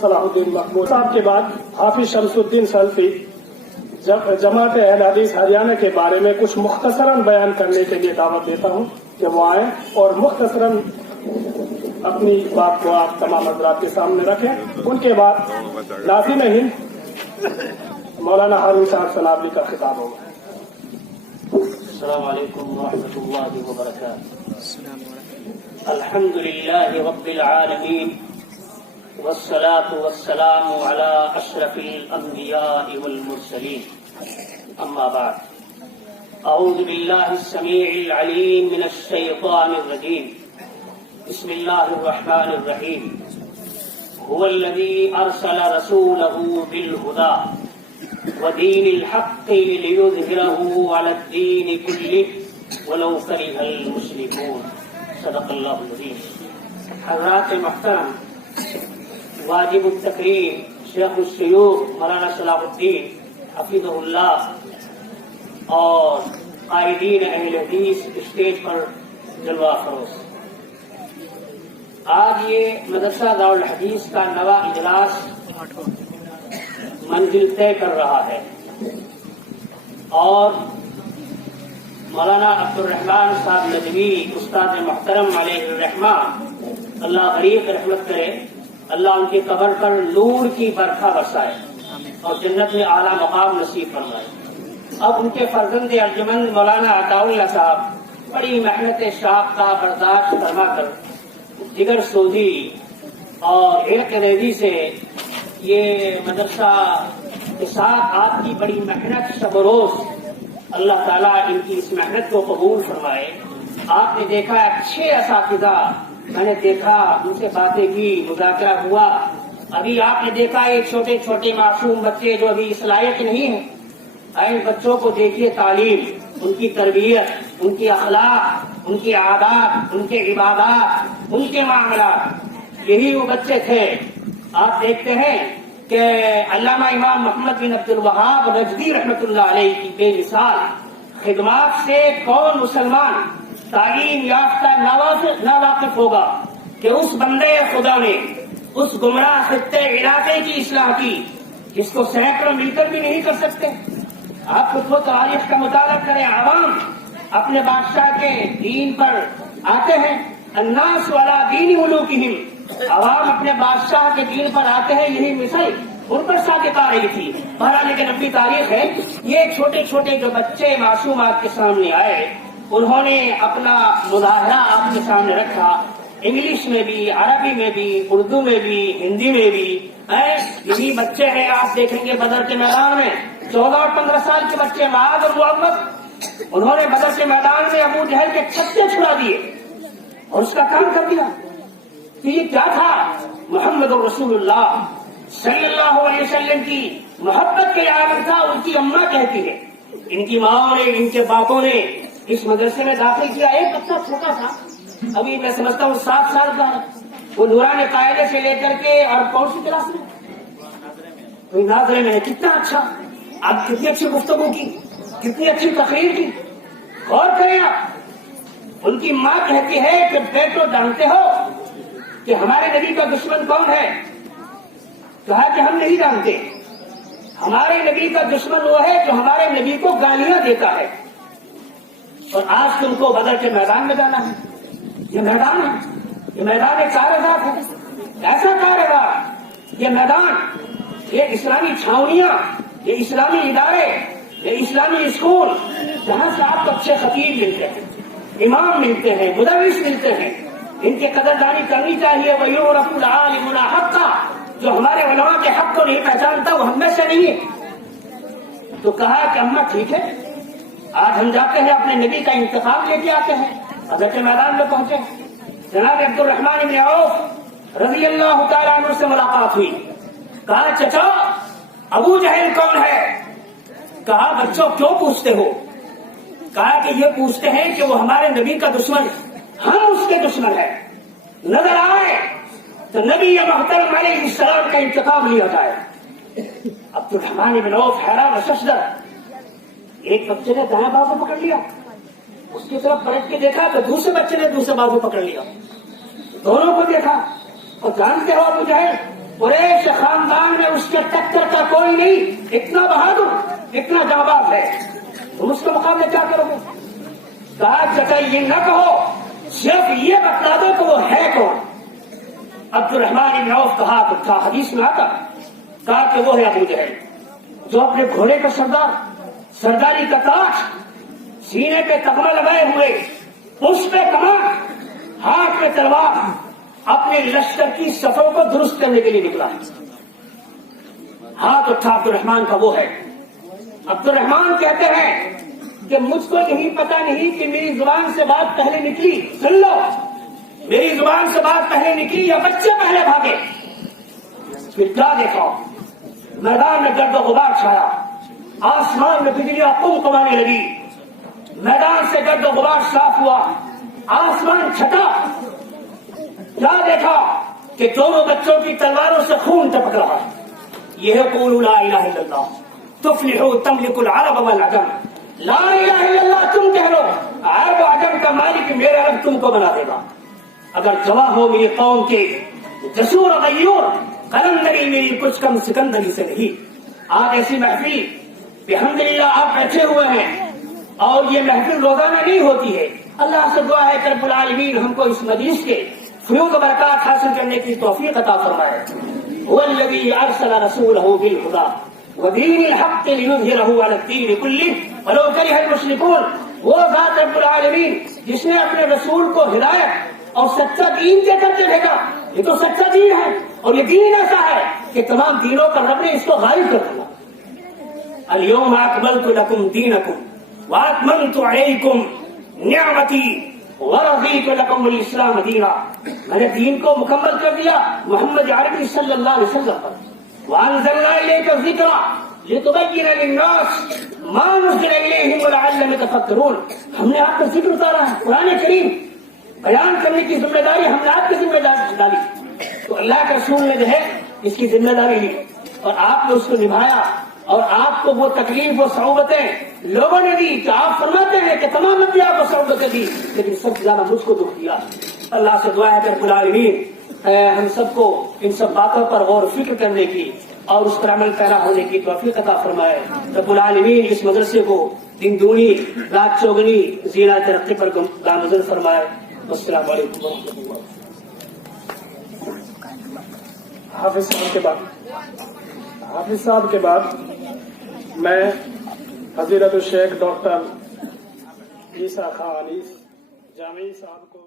صلاح الدین مقبول صاحب کے بعد حافظ شمس الدین سلفی جماعت اہل حدیث ہریانہ کے بارے میں کچھ مختصراً بیان کرنے کے لیے دعوت دیتا ہوں کہ وہ آئیں اور مختصراً اپنی بات کو آپ تمام حضرات کے سامنے رکھیں. ان کے بعد ناظرین ہند مولانا ہارون صاحب سلابی کا خطاب ہوگا. السلام علیکم ورحمۃ اللہ وبرکاتہ. الحمد للہ رب العالمین والصلاة والسلام على اشرف الانبیاء والمرسلین. اما بعد اعوذ باللہ السمیع العلیم من الشیطان الرجیم. بسم اللہ الرحمن الرحیم. هو الذی ارسل رسوله بالهدى ودین الحق ليظهره على الدین كله ولو كره المشركون. صدق اللہ العظیم. حضرات محترم، واجب التکریم شیخ الشیوخ مولانا صلاح الدین حفظہ اللہ اور قائدین اہل حدیث اسٹیج پر جلوہ فروز، آج یہ مدرسہ دارالحدیث کا نواں اجلاس منزل طے کر رہا ہے اور مولانا عبدالرحمان صاحب ندوی استاد محترم علیہ الرحمہ، اللہ غریب رحمت کرے، اللہ ان کی قبر پر نور کی برکھا برسائے اور جنت میں اعلیٰ مقام نصیب فرمائے. اب ان کے فرزند ارجمند مولانا عطاء اللہ صاحب بڑی محنت شاقہ برداشت فرما کر جگر سوزی اور علق ریزی سے یہ مدرسہ کے ساتھ آپ کی بڑی محنت شب و روز، اللہ تعالیٰ ان کی اس محنت کو قبول فرمائے. آپ نے دیکھا اچھے اساتذہ، میں نے دیکھا ان سے باتیں کی، مذاکرہ ہوا. ابھی آپ نے دیکھا یہ چھوٹے چھوٹے معصوم بچے جو ابھی اس لائق نہیں ہیں، ان بچوں کو دیکھیے، تعلیم، ان کی تربیت، ان کی اخلاق، ان کی عادات، ان کے عبادات، ان کے معاملات، یہی وہ بچے تھے. آپ دیکھتے ہیں کہ علامہ امام محمد بن عبد الوہاب نجدی رحمۃ اللہ علیہ کی بے مثال خدمات سے کون مسلمان تعلیم یافتہ نہ واقف ہوگا کہ اس بندے خدا نے اس گمراہ خطے علاقے کی اصلاح کی جس کو سینکڑوں مل کر بھی نہیں کر سکتے. آپ خود و تاریخ کا مطالعہ کریں. عوام اپنے بادشاہ کے دین پر آتے ہیں، الناس علی دین ملوکہم، عوام اپنے بادشاہ کے دین پر آتے ہیں. یہی مثال ان پر ثابت آ رہی تھی. بہرحال لیکن اپنی تاریخ ہے. یہ چھوٹے چھوٹے جو بچے معصوم آپ کے سامنے آئے، انہوں نے اپنا مظاہرہ آپ کے سامنے رکھا، انگلش میں بھی، عربی میں بھی، اردو میں بھی، ہندی میں بھی. یہی بچے ہیں، آپ دیکھیں گے بدر کے میدان میں 14 اور 15 سال کے بچے معاذ اور محمد، انہوں نے بدر کے میدان میں ابو جہل کے چھتے چھڑا دیے اور اس کا کام کر دیا. کہ یہ کیا تھا؟ محمد رسول اللہ صلی اللہ علیہ وسلم کی محبت کے عالم تھا. ان کی اماں کہتی ہے، ان کی ماں نے، ان کے باپوں نے اس مدرسے میں داخل کیا. ایک بچہ چھوٹا تھا، ابھی میں سمجھتا ہوں 7 سال کا ہے، وہ نورانی قاعدے سے لے کر کے، اور کون سی کلاس میں؟ کوئی ناظرے میں ہے. کتنا اچھا، آپ کتنی اچھی گفتگو کی، کتنی اچھی تقریر کی. غور کریں آپ، ان کی ماں کہتی ہے کہ بیٹو جانتے ہو کہ ہمارے نبی کا دشمن کون ہے؟ کہا کہ ہم نہیں جانتے. ہمارے نبی کا دشمن وہ ہے جو ہمارے نبی کو گالیاں دیتا ہے. اور آج تم کو بدر کے میدان میں جانا ہے. یہ میدان ہے، یہ میدان ایک کارآزاد ہے، ایسا کارآزاد. یہ میدان، یہ اسلامی چھاؤنیاں، یہ اسلامی ادارے، یہ اسلامی اسکول جہاں سے آپ کو اچھے خطیب ملتے ہیں، امام ملتے ہیں، مدرس ملتے ہیں. ان کی قدردانی کرنی چاہیے. وَيُعْرَفُ الْعَالِمُ حَقًّا، جو ہمارے علماء کے حق کو نہیں پہچانتا وہ ہم میں سے نہیں ہے. تو کہا کہ اماں ٹھیک ہے، آج ہم جاتے ہیں اپنے نبی کا انتقام لے کے آتے ہیں. حضرت کے میدان میں پہنچے، جناب عبد الرحمن بن عوف رضی اللہ تعالیٰ عنہ سے ملاقات ہوئی. کہا چچا ابو جہل کون ہے؟ کہا بچوں کیوں پوچھتے ہو؟ کہا کہ یہ پوچھتے ہیں کہ وہ ہمارے نبی کا دشمن، ہم اس کے دشمن ہیں. نظر آئے تو نبی محترم علیہ السلام کا انتقام لیا جائے. عبد الرحمن بن عوف حیران و ششدر. ایک بچے نے دائیں بازو پکڑ لیا، اس کی طرف پلٹ کے دیکھا تو دوسرے بچے نے دوسرے بازو پکڑ لیا. دونوں کو دیکھا اور جانتے ہو ابو جہل قریش خاندان میں اس کے ٹکر کا کوئی نہیں، اتنا بہادر، اتنا جانباز ہے، تم اس کے مقابلے کیا کرو گے؟ کہا چچا یہ نہ کہو، صرف یہ بتلا دو کہ وہ ہے کون۔ عبد الرحمن بن عوف کہا تو تھا، حدیث میں آتا، کہا کہ وہ ہے ابو جہل، جو اپنے گھوڑے کا سردار، سرداری کا تاج، سینے پہ تغمہ لگائے ہوئے، اس پہ کمان، ہاتھ میں تلوار، اپنے لشکر کی صفوں کو درست کرنے کے لیے نکلا ہے۔ ہاتھ اٹھا عبد الرحمن کا وہ ہے۔ عبد الرحمن کہتے ہیں کہ مجھ کو یہی پتا نہیں کہ میری زبان سے بات پہلے نکلی، سن لو، میری زبان سے بات پہلے نکلی یا بچے پہلے بھاگے۔ پھر کیا دیکھا؟ میدان میں گرد و غبار چھایا، آسمان میں بجلیاں کمکمانے لگی، میدان سے گرد و غبار صاف ہوا، آسمان چھٹا۔ کیا دیکھا کہ دونوں بچوں کی تلواروں سے خون ٹپک رہا ہے۔ یہ ہے قولوا لا الہ الا اللہ تفلحوا تملک العرب والعجم، لا الہ الا اللہ تم کہہ لو، عرب و عجم کا مالک میرا رب تم کو بنا دے گا۔ اگر گواہ ہو میری قوم کے جسور و غیور، قلندری میری کچھ کم سکندری سے نہیں۔ آج ایسی محفل الحمدللہ آپ بیٹھے ہوئے ہیں، اور یہ محفل روزانہ نہیں ہوتی ہے۔ اللہ سے دعا ہے کہ رب العالمین ہم کو اس مجلس کے فیوض و برکات حاصل کرنے کی توفیق عطا فرمائے۔ هو الذی ارسل رسولہ بالہدی ودین الحق لیظہرہ علی الدین کلہ ولو کرہ المشرکون۔ وہ ذات رب العالمین جس نے اپنے رسول کو ہدایت اور سچا دین دے کر کے بھیجا، یہ تو سچا دین ہے، اور یہ دین ایسا ہے کہ تمام دینوں پر رب نے اس کو غالب کر دیا۔ الیوم اکملت لکم دینکم واتممت علیکم نعمتی ورضیت لکم الاسلام دینا۔ میں نے دین کو مکمل کر دیا محمد عربی صلی اللہ علیہ وسلم پر۔ وانزلنا الیک الذکر لتبین للناس ما نزل الیہم ولعلہم یتفکرون۔ ہم نے آپ پر ذکر اتارا ہے، قرآن کریم بیان کرنے کی ذمہ داری ہم نے آپ کی ذمہ داری ڈالی، تو اللہ کے رسول نے جو ہے اس کی ذمہ داری لی، اور آپ نے اس کو نبھایا، اور آپ کو وہ تکلیف و صعوبتیں لوگوں نے دی کہ آپ فرماتے ہیں کہ تمام انبیاء کو صعوبتیں دی، لیکن سب سے زیادہ مجھ کو دکھ دیا۔ اللہ سے دعا ہے کہ رب العالمین ہم سب کو ان سب باتوں پر غور و فکر کرنے کی اور اس پر عمل پیرا ہونے کی توفیق عطا فرمائے۔ رب العالمین اس مدرسے کو دن دونی رات چوگنی زینا ترقی پر گامزن فرمائے۔ السلام علیکم ورحمۃ اللہ۔ حافظ صاحب کے بعد میں حضرت الشیخ ڈاکٹر عیسیٰ خان انیس جامعی صاحب کو